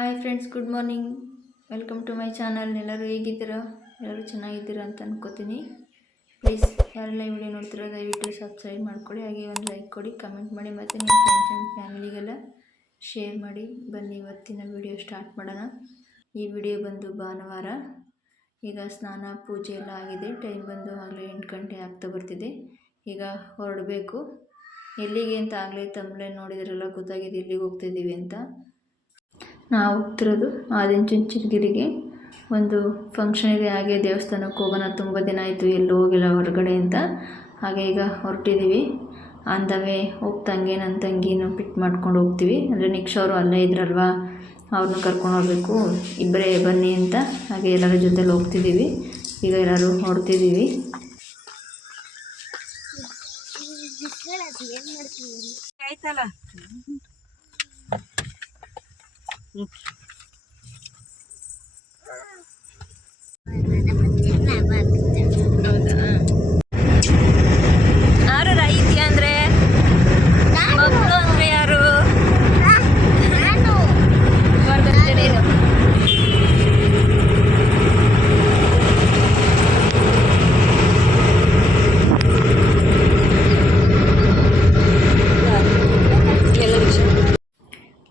Hi friends, good morning. Welcome to my channel. ಎಲ್ಲರೂ ಹೇಗಿದ್ದೀರಾ? ಎಲ್ಲರೂ ಚೆನ್ನಾಗಿದ್ದೀರಾ ಅಂತ ಅನ್ಕೋತೀನಿ. ಪ್ಲೀಸ್ ಯಾರೆಲ್ಲ ಈ ವಿಡಿಯೋ ನೋಡ್ತೀರೋ ದಯವಿಟ್ಟು ಸಬ್ಸ್ಕ್ರೈಬ್ ಮಾಡ್ಕೊಳ್ಳಿ, ಹಾಗೆ ಒಂದು ಲೈಕ್ ಕೊಡಿ, ಕಮೆಂಟ್ ಮಾಡಿ, ಮತ್ತು ನಿಮ್ಮ ಫ್ರೆಂಡ್ಸ್ ಆ್ಯಂಡ್ ಫ್ಯಾಮಿಲಿಗೆಲ್ಲ ಶೇರ್ ಮಾಡಿ. ಬನ್ನಿ ಇವತ್ತಿನ ವಿಡಿಯೋ ಸ್ಟಾರ್ಟ್ ಮಾಡೋಣ. ಈ ವಿಡಿಯೋ ಬಂದು ಭಾನುವಾರ. ಈಗ ಸ್ನಾನ ಪೂಜೆ ಎಲ್ಲ ಆಗಿದೆ. ಟೈಮ್ ಬಂದು ಆಗಲೇ 8 ಗಂಟೆ ಆಗ್ತಾ ಬರ್ತಿದೆ. ಈಗ ಹೊರಡಬೇಕು. ಎಲ್ಲಿಗೆ ಅಂತ ಆಗಲೇ ತಮ್ಮಲೇ ನೋಡಿದ್ರೆಲ್ಲ ಗೊತ್ತಾಗಿದೆ ಎಲ್ಲಿಗೆ ಹೋಗ್ತಿದ್ದೀವಿ ಅಂತ. ನಾವು ಹೋಗ್ತಿರೋದು ಆದಿಚುಂಚನಗಿರಿಗೆ. ಒಂದು ಫಂಕ್ಷನ್ ಇದೆ, ಹಾಗೆ ದೇವಸ್ಥಾನಕ್ಕೆ ಹೋಗೋಣ. ತುಂಬ ದಿನ ಆಯಿತು ಎಲ್ಲೂ ಹೋಗಿಲ್ಲ ಹೊರಗಡೆ ಅಂತ. ಹಾಗೆ ಈಗ ಹೊರಟಿದ್ದೀವಿ. ಅಂದವೇ ಹೋಗ್ತಂಗೆ ನನ್ನ ತಂಗಿನೂ ಪಿಕ್ ಮಾಡ್ಕೊಂಡು ಹೋಗ್ತೀವಿ. ಅಂದರೆ ನಿಕ್ಷ ಅವರು ಅಲ್ಲೇ ಇದ್ರಲ್ವ, ಅವ್ರನ್ನ ಕರ್ಕೊಂಡು ಹೋಗಬೇಕು. ಇಬ್ಬರೇ ಬನ್ನಿ ಅಂತ ಹಾಗೆ ಎಲ್ಲರ ಜೊತೆಲಿ ಹೋಗ್ತಿದ್ದೀವಿ. ಈಗ ಎಲ್ಲರೂ ಹೊರಡ್ತಿದ್ದೀವಿ. ಆಯ್ತಲ್ಲ ಯಾರು ರೈತಿ ಅಂದ್ರೆ ಮಕ್ಕಳು ಅಂದ್ರೆ ಯಾರು?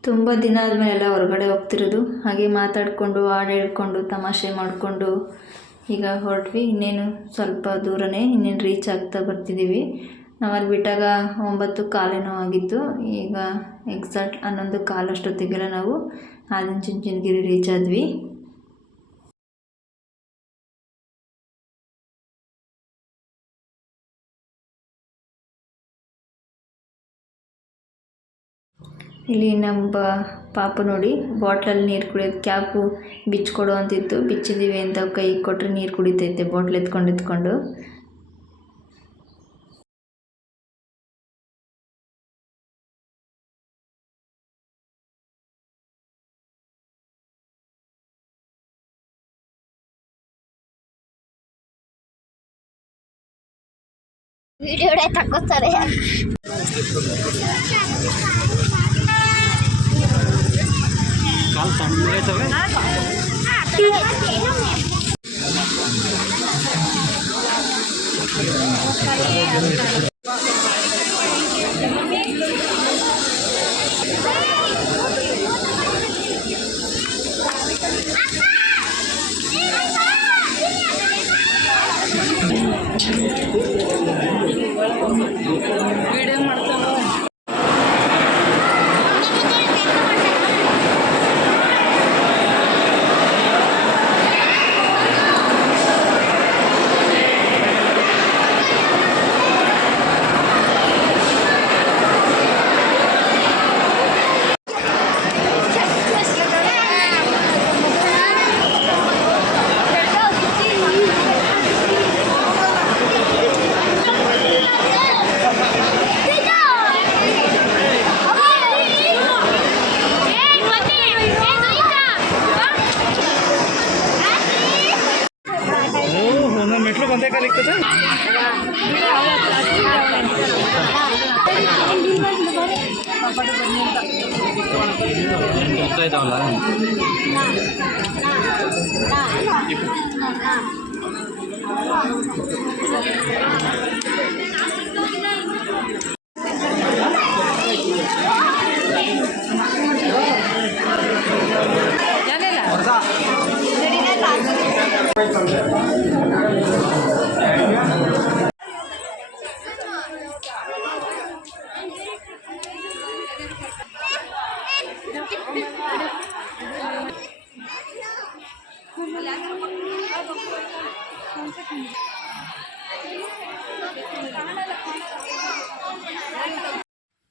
ತುಂಬ ದಿನ ಆದಮೇಲೆ ಎಲ್ಲ ಹೊರಗಡೆ ಹೋಗ್ತಿರೋದು. ಹಾಗೆ ಮಾತಾಡಿಕೊಂಡು, ಹಾಡು ಹೇಳ್ಕೊಂಡು, ತಮಾಷೆ ಮಾಡಿಕೊಂಡು ಈಗ ಹೊರಟ್ವಿ. ಇನ್ನೇನು ಸ್ವಲ್ಪ ದೂರನೇ, ಇನ್ನೇನು ರೀಚ್ ಆಗ್ತಾ ಬರ್ತಿದ್ದೀವಿ. ನಾವು ಅಲ್ಲಿ ಬಿಟ್ಟಾಗ 9:15 ಆಗಿತ್ತು. ಈಗ ಎಕ್ಸಾಕ್ಟ್ 11:15 ಅಷ್ಟೊತ್ತಿಗೆಲ್ಲ ನಾವು ಆದಿಚುಂಚನಗಿರಿ ರೀಚ್ ಆದ್ವಿ. ಇಲ್ಲಿ ನಮ್ಮ ಪಾಪ ನೋಡಿ ಬಾಟ್ಲಲ್ಲಿ ನೀರು ಕುಡಿಯೋದು, ಕ್ಯಾಪು ಬಿಚ್ಕೊಡು ಅಂತಿತ್ತು. ಬಿಚ್ಚಿದ್ದೀವಿ ಅಂತ ಕೈ ಕೊಟ್ಟರೆ ನೀರು ಕುಡಿತೈತೆ ಬಾಟ್ಲ್ ಎತ್ಕೊಂಡು. ವಿಡಿಯೋ ತಗೋತಾರೆ. ವಿಡಿಯೋ ಮಾಡ್ತಾನೆ. ಮೆಟ್ಲು ಬಂದೇ ಕಾಲಿಕ್ತದೆ.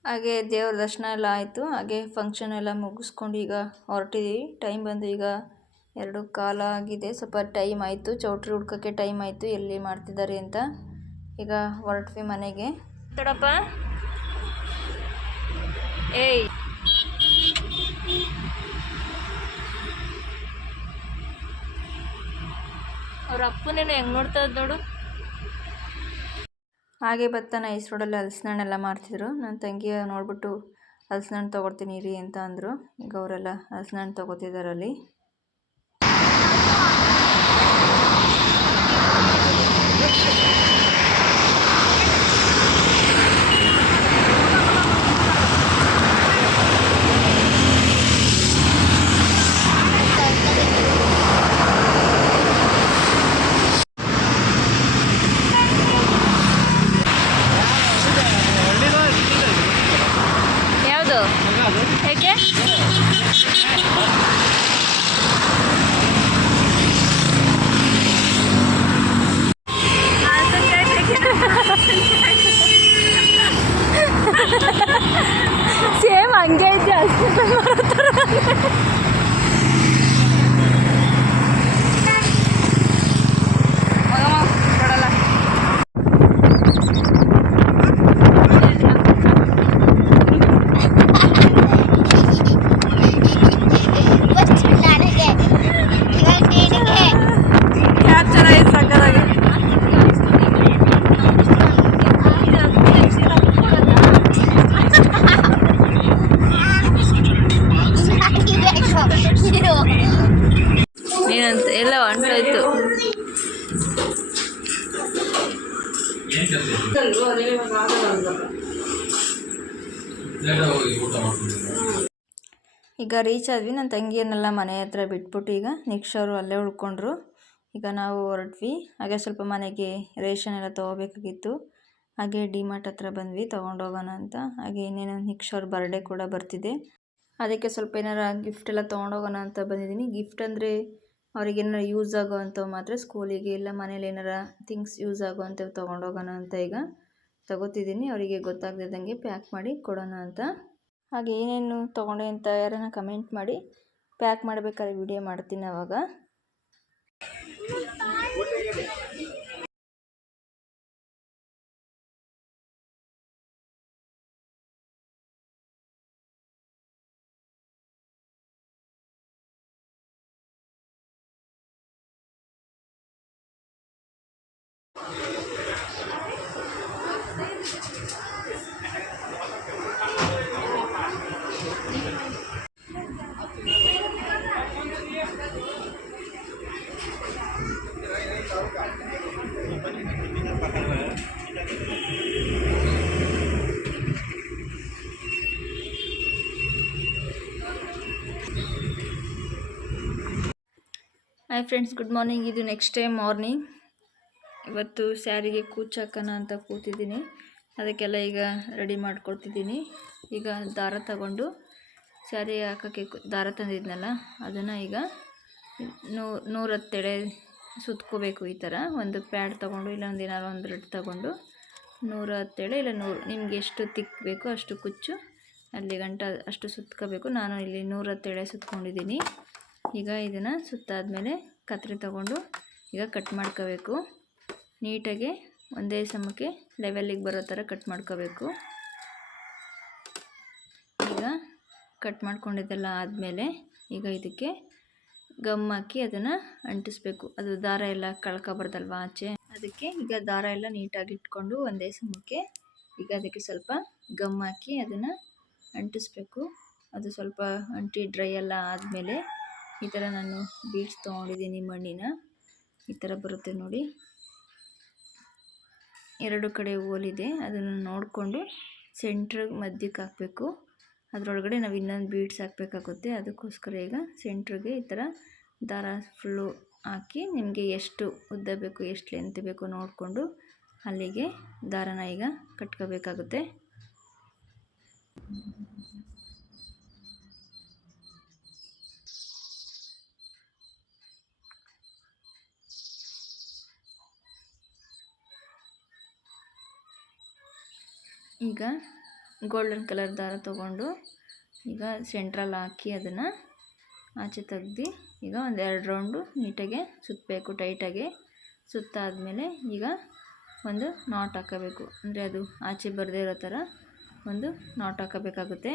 ಹಾಗೆ ದೇವ್ರ ದರ್ಶನ ಎಲ್ಲ ಆಯಿತು. ಹಾಗೆ ಫಂಕ್ಷನ್ ಎಲ್ಲ ಮುಗಿಸ್ಕೊಂಡು ಈಗ ಹೊರಟಿದ್ದೀವಿ. ಟೈಮ್ ಬಂದು ಈಗ 2:15 ಆಗಿದೆ. ಸ್ವಲ್ಪ ಟೈಮ್ ಆಯಿತು, ಚೌಟ್ರಿ ಹುಡ್ಕೋಕ್ಕೆ ಟೈಮ್ ಆಯಿತು ಎಲ್ಲಿ ಮಾಡ್ತಿದ್ದಾರೆ ಅಂತ. ಈಗ ಹೊರಟ್ವಿ ಮನೆಗೆ. ತಡಪ್ಪ ಏಯ್ ಅವ್ರ ಅಪ್ಪನೇನು ಹೆಂಗೆ ನೋಡ್ತಾ ಇದ್ದು ನೋಡು. ಹಾಗೆ ಬರ್ತಾನೆ ಐಸ್ ರೋಡಲ್ಲಿ ಹಲಸಿನಣ್ಣೆಲ್ಲ ಮಾಡ್ತಿದ್ರು. ನನ್ನ ತಂಗಿ ನೋಡ್ಬಿಟ್ಟು ಹಲಸಿನ ಹಣ್ಣು ತೊಗೊಳ್ತೀನಿ ಇರಿ ಅಂತ ಅಂದರು. ಈಗ ಅವರೆಲ್ಲ ಹಲಸಿನ ಹಣ್ಣು ತೊಗೋತಿದ್ದಾರಲ್ಲಿ. ಯಾವುದು ಯಾಕೆ ಸೇಮ್ ಹಂಗೆ ಐತೆ ಕೊಡಲ್ಲ. ಫಸ್ಟ್ ನನಗೆ ಇವಾಗ ನಿನಗೆ. ಕ್ಯಾಪ್ಚರ್ ಆಯ್ತು ಸಕ್ಕದಾಗಿ. ಇರು. ಏನಂತ ಎಲ್ಲ ಹೊಂಟೋಯ್ತು. ಈಗ ರೀಚ್ ಆದ್ವಿ. ನನ್ನ ತಂಗಿಯನ್ನೆಲ್ಲ ಮನೆ ಹತ್ರ ಬಿಟ್ಬಿಟ್ಟು ಈಗ ನಿಕ್ಷ ಅವರು ಅಲ್ಲೇ ಉಳ್ಕೊಂಡ್ರು. ಈಗ ನಾವು ಹೊರಟ್ವಿ. ಹಾಗೆ ಸ್ವಲ್ಪ ಮನೆಗೆ ರೇಷನ್ ಎಲ್ಲ ತೊಗೋಬೇಕಾಗಿತ್ತು. ಹಾಗೆ ಡಿಮಾರ್ಟ್ ಹತ್ರ ಬಂದ್ವಿ ತೊಗೊಂಡೋಗೋಣ ಅಂತ. ಹಾಗೆ ಇನ್ನೇನು ನಿಕ್ಷ ಅವ್ರ ಬರ್ಡೇ ಕೂಡ ಬರ್ತಿದೆ, ಅದಕ್ಕೆ ಸ್ವಲ್ಪ ಏನಾರ ಗಿಫ್ಟ್ ಎಲ್ಲ ತೊಗೊಂಡೋಗೋಣ ಅಂತ ಬಂದಿದ್ದೀನಿ. ಗಿಫ್ಟ್ ಅಂದರೆ ಅವ್ರಿಗೆ ಏನಾರ ಯೂಸ್ ಆಗೋ ಅಂಥವು ಮಾತ್ರ, ಸ್ಕೂಲಿಗೆ ಇಲ್ಲ ಮನೇಲಿ ಏನಾರ ಥಿಂಗ್ಸ್ ಯೂಸ್ ಆಗೋ ಅಂಥವು ತೊಗೊಂಡೋಗೋಣ ಅಂತ ಈಗ ತಗೋತಿದ್ದೀನಿ. ಅವರಿಗೆ ಗೊತ್ತಾಗ್ದಿದ್ದಂಗೆ ಪ್ಯಾಕ್ ಮಾಡಿ ಕೊಡೋಣ ಅಂತ. ಹಾಗೆ ಏನೇನು ತೊಗೊಂಡೆ ಅಂತ ಯಾರನ್ನ ಕಮೆಂಟ್ ಮಾಡಿ. ಪ್ಯಾಕ್ ಮಾಡಬೇಕಾದ್ರೆ ವಿಡಿಯೋ ಮಾಡ್ತೀನಿ ಆವಾಗ. Hi friends, good morning. ಇದು ನೆಕ್ಸ್ಟ್ ಟೈಮ್ ಮಾರ್ನಿಂಗ್. ಇವತ್ತು ಸ್ಯಾರಿಗೆ ಕೂಚಾಕೋಣ ಅಂತ ಕೂತಿದ್ದೀನಿ. ಅದಕ್ಕೆಲ್ಲ ಈಗ ರೆಡಿ ಮಾಡ್ಕೊಳ್ತಿದ್ದೀನಿ. ಈಗ ದಾರ ತಗೊಂಡು ಸ್ಯಾರಿ ಹಾಕೋಕ್ಕೆ ದಾರ ತಂದಿದ್ನಲ್ಲ ಅದನ್ನು ಈಗ 110 ಎಳೆ ಸುತ್ಕೋಬೇಕು. ಈ ಥರ ಒಂದು ಪ್ಯಾಡ್ ತೊಗೊಂಡು ಇಲ್ಲ ಒಂದು ಏನಾರು ಒಂದು ರೆಡ್ ತೊಗೊಂಡು 110 ಎಳೆ ಇಲ್ಲ 100, ನಿಮ್ಗೆ ಎಷ್ಟು ತಿಕ್ ಬೇಕೋ ಅಷ್ಟು ಕುಚ್ಚು ಅಲ್ಲಿ ಗಂಟ ಅಷ್ಟು ಸುತ್ಕೋಬೇಕು. ನಾನು ಇಲ್ಲಿ 110 ಎಳೆ ಸುತ್ಕೊಂಡಿದ್ದೀನಿ. ಈಗ ಇದನ್ನು ಸುತ್ತಾದ್ಮೇಲೆ ಕತ್ರಿ ತಗೊಂಡು ಈಗ ಕಟ್ ಮಾಡ್ಕೋಬೇಕು. ನೀಟಾಗಿ ಒಂದೇ ಸಮಕ್ಕೆ ಲೆವೆಲ್ಲಿಗೆ ಬರೋ ಥರ ಕಟ್ ಮಾಡ್ಕೋಬೇಕು. ಈಗ ಕಟ್ ಮಾಡ್ಕೊಂಡಿದ್ದೆಲ್ಲ ಆದಮೇಲೆ ಈಗ ಇದಕ್ಕೆ ಗಮ್ ಹಾಕಿ ಅದನ್ನು ಅಂಟಿಸ್ಬೇಕು. ಅದು ದಾರ ಎಲ್ಲ ಕಳ್ಕೊಬಾರ್ದಲ್ವ ಆಚೆ, ಅದಕ್ಕೆ ಈಗ ದಾರ ಎಲ್ಲ ನೀಟಾಗಿ ಇಟ್ಕೊಂಡು ಒಂದೇ ಸಮಕ್ಕೆ ಈಗ ಅದಕ್ಕೆ ಸ್ವಲ್ಪ ಗಮ್ ಹಾಕಿ ಅದನ್ನು ಅಂಟಿಸ್ಬೇಕು. ಅದು ಸ್ವಲ್ಪ ಅಂಟಿ ಡ್ರೈ ಎಲ್ಲ ಆದಮೇಲೆ ಈ ಥರ ನಾನು ಬೀಡ್ಸ್ ತೊಗೊಂಡಿದ್ದೀನಿ ಮಣ್ಣಿನ. ಈ ಥರ ಬರುತ್ತೆ ನೋಡಿ, 2 ಕಡೆ ಹೋಲಿದೆ. ಅದನ್ನು ನೋಡಿಕೊಂಡು ಸೆಂಟ್ರಿಗೆ ಮಧ್ಯಕ್ಕೆ ಹಾಕಬೇಕು. ಅದರೊಳಗಡೆ ನಾವು ಇನ್ನೊಂದು ಬೀಡ್ಸ್ ಹಾಕಬೇಕಾಗುತ್ತೆ. ಅದಕ್ಕೋಸ್ಕರ ಈಗ ಸೆಂಟ್ರಿಗೆ ಈ ಥರ ದಾರ ಫುಲ್ಲು ಹಾಕಿ ನಿಮಗೆ ಎಷ್ಟು ಉದ್ದ ಬೇಕು ಎಷ್ಟು ಲೆಂತ್ ಬೇಕು ನೋಡಿಕೊಂಡು ಅಲ್ಲಿಗೆ ದಾರನ ಈಗ ಕಟ್ಕೋಬೇಕಾಗುತ್ತೆ. ಈಗ ಗೋಲ್ಡನ್ ಕಲರ್ ದಾರ ತೊಗೊಂಡು ಈಗ ಸೆಂಟ್ರಲ್ಲಿ ಹಾಕಿ ಅದನ್ನು ಆಚೆ ತೆಗ್ದು ಈಗ ಒಂದು 2 ರೌಂಡು ನೀಟಾಗೆ ಸುತ್ತಬೇಕು. ಟೈಟಾಗೆ ಸುತ್ತಾದಮೇಲೆ ಈಗ ಒಂದು ನಾಟ್ ಹಾಕೋಬೇಕು. ಅಂದರೆ ಅದು ಆಚೆ ಬರದೇ ಇರೋ ಥರ ಒಂದು ನಾಟ್ ಹಾಕೋಬೇಕಾಗುತ್ತೆ.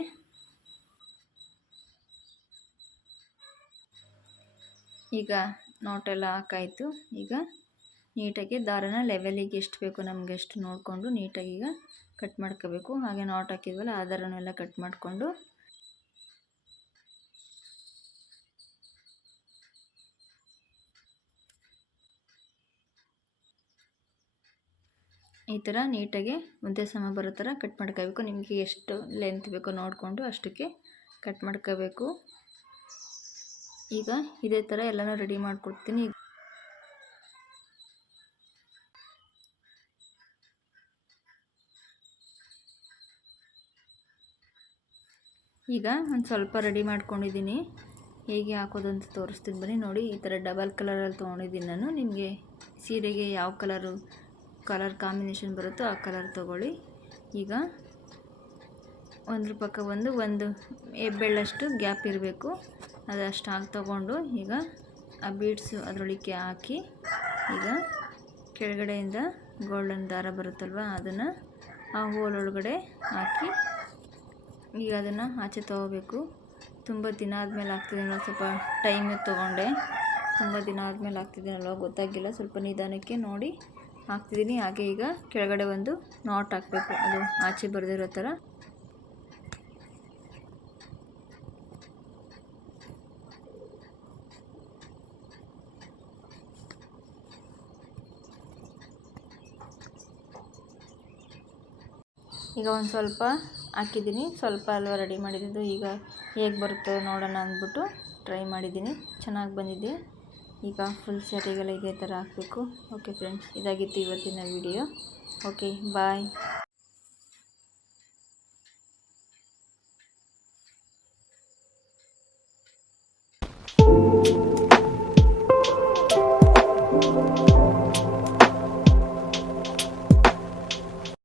ಈಗ ನಾಟೆಲ್ಲ ಹಾಕಾಯಿತು. ಈಗ ನೀಟಾಗಿ ದಾರನ ಲೆವೆಲಿಗೆ ಎಷ್ಟು ಬೇಕು ನಮಗೆ ಎಷ್ಟು ನೋಡಿಕೊಂಡು ನೀಟಾಗಿ ಈಗ ಕಟ್ ಮಾಡ್ಕೋಬೇಕು. ಹಾಗೆ ನಾಟ್ ಹಾಕಿದ್ವಲ್ಲ ಆ ದಾರನೆಲ್ಲ ಕಟ್ ಮಾಡಿಕೊಂಡು ಈ ಥರ ನೀಟಾಗಿ ಒಂದೇ ಸಮ ಬರೋ ಥರ ಕಟ್ ಮಾಡ್ಕೋಬೇಕು. ನಿಮಗೆ ಎಷ್ಟು ಲೆಂತ್ ಬೇಕೋ ನೋಡಿಕೊಂಡು ಅಷ್ಟಕ್ಕೆ ಕಟ್ ಮಾಡ್ಕೋಬೇಕು. ಈಗ ಇದೇ ಥರ ಎಲ್ಲನೂ ರೆಡಿ ಮಾಡ್ಕೊಡ್ತೀನಿ. ಈಗ ಒಂದು ಸ್ವಲ್ಪ ರೆಡಿ ಮಾಡ್ಕೊಂಡಿದ್ದೀನಿ. ಹೇಗೆ ಹಾಕೋದು ಅಂತ ತೋರಿಸ್ತೀನಿ ಬನ್ನಿ. ನೋಡಿ, ಈ ಥರ ಡಬಲ್ ಕಲರಲ್ಲಿ ತೊಗೊಂಡಿದ್ದೀನಿ ನಾನು. ನಿಮಗೆ ಸೀರೆಗೆ ಯಾವ ಕಲರ್ ಕಾಂಬಿನೇಷನ್ ಬರುತ್ತೋ ಆ ಕಲರ್ ತೊಗೊಳ್ಳಿ. ಈಗ ಒಂದ್ರ ಪಕ್ಕ ಒಂದು ಹೆಬ್ಬೆಳ್ಳಷ್ಟು ಗ್ಯಾಪ್ ಇರಬೇಕು. ಅದಷ್ಟು ಹಾಕಿ ತೊಗೊಂಡು ಈಗ ಆ ಬೀಡ್ಸು ಅದರೊಳಗೆ ಹಾಕಿ ಈಗ ಕೆಳಗಡೆಯಿಂದ ಗೋಲ್ಡನ್ ದಾರ ಬರುತ್ತಲ್ವ ಅದನ್ನು ಆ ಹೋಲ್ ಒಳಗಡೆ ಹಾಕಿ ಈಗ ಅದನ್ನು ಆಚೆ ತೊಗೋಬೇಕು. ತುಂಬ ದಿನ ಆದಮೇಲೆ ಆಗ್ತಿದ್ದೀನಲ್ವ, ಸ್ವಲ್ಪ ಟೈಮ್ ತೊಗೊಂಡೆ. ತುಂಬ ದಿನ ಆದಮೇಲೆ ಆಗ್ತಿದ್ದೀನಲ್ವ ಗೊತ್ತಾಗಿಲ್ಲ, ಸ್ವಲ್ಪ ನಿಧಾನಕ್ಕೆ ನೋಡಿ ಹಾಕ್ತಿದ್ದೀನಿ. ಹಾಗೆ ಈಗ ಕೆಳಗಡೆ ಒಂದು ನಾಟ್ ಹಾಕಬೇಕು, ಅದು ಆಚೆ ಬರೆದಿರೋ ಥರ. ಈಗ ಒಂದು ಸ್ವಲ್ಪ ಹಾಕಿದ್ದೀನಿ, ಸ್ವಲ್ಪ ಅಲ್ವಾ ರೆಡಿ ಮಾಡಿದ್ದು. ಈಗ ಹೇಗೆ ಬರುತ್ತೋ ನೋಡೋಣ ಅಂದ್ಬಿಟ್ಟು ಟ್ರೈ ಮಾಡಿದ್ದೀನಿ, ಚೆನ್ನಾಗಿ ಬಂದಿದೆ. ಈಗ ಫುಲ್ ಸ್ಯಾರಿಗೆಲ್ಲ ಇದೇ ಥರ ಹಾಕಬೇಕು. ಓಕೆ ಫ್ರೆಂಡ್ಸ್, ಇದಾಗಿತ್ತು ಇವತ್ತಿನ ವಿಡಿಯೋ. ಓಕೆ, ಬಾಯ್.